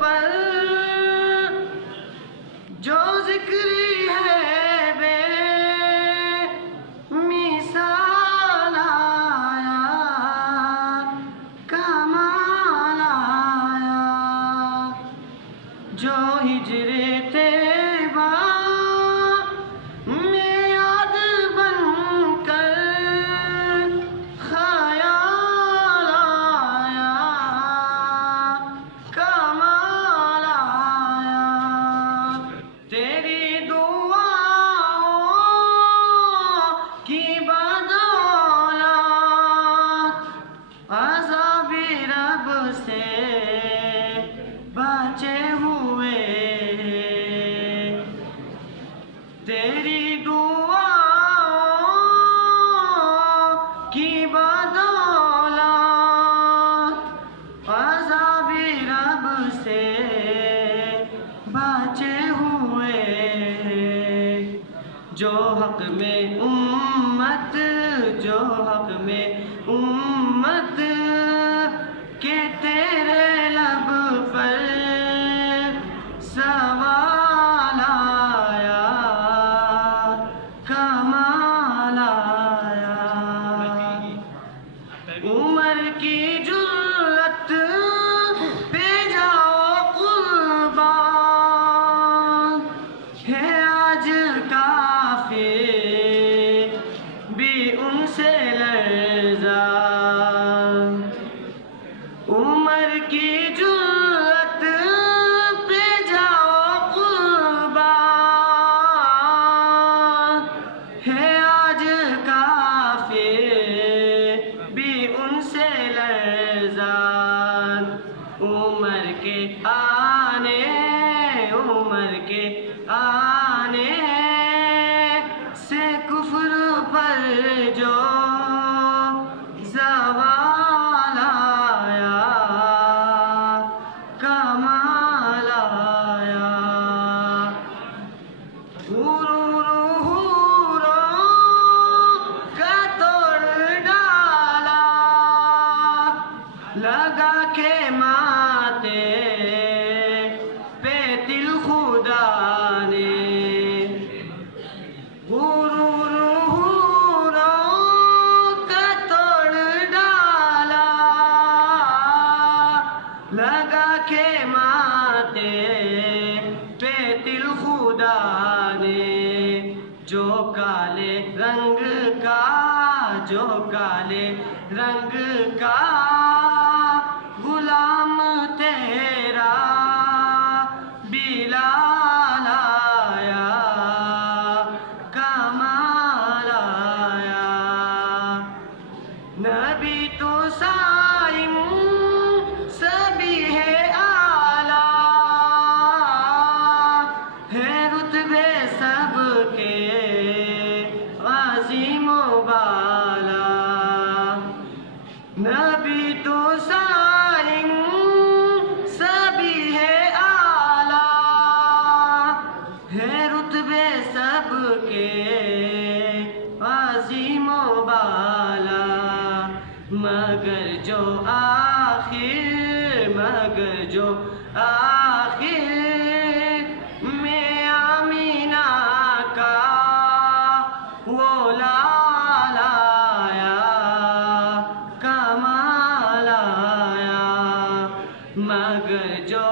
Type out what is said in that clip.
پر جو ذکری ہے بے مثال آیا، کمال آیا، جو ہجر طیبہ میں یاد بن کر خیال آیا، کمال آیا، تیری دعاؤں کی بدولت عذاب رب سے بچے ہوئے، تیری دعاؤں کی بدولت عذاب رب سے بچے ہوئے، جو حق میں امت، جو حق میں امت کہ تیرے لب پر سوال آیا، کمال آیا، عمر کی جرأت پہ جاؤ قربان، ہے آج کافر بھی ان سے لرزاں، عمر کی جرأت پہ جاؤ قربان، ہے آج کافر بھی ان سے لرزاں، عمر کے آنے، عمر کے آنے سے کفر پر جو زوال آیا، کمال آیا، غرور کا توڑ ڈالا، لگا کے ماتے پہ دل خدا نے، غرور کا توڑ ڈالا، لگا کے ماتے پہ دل خدا نے، جو کالے رنگ کا، جو کالے رنگ کا غلام تیرا بلال آیا، کمال آیا، نبی تو صائم سبھی ہے اعلیٰ، ہے رتبے سب کے عظیم و بالا، نبی تو صائم سبھی ہے اعلیٰ، ہے رتبے سب کے عظیم و بالا، مگر جو آخر، مگر جو آخر میں آمینہ کا وہ لال آیا، کمال آیا، مگر جو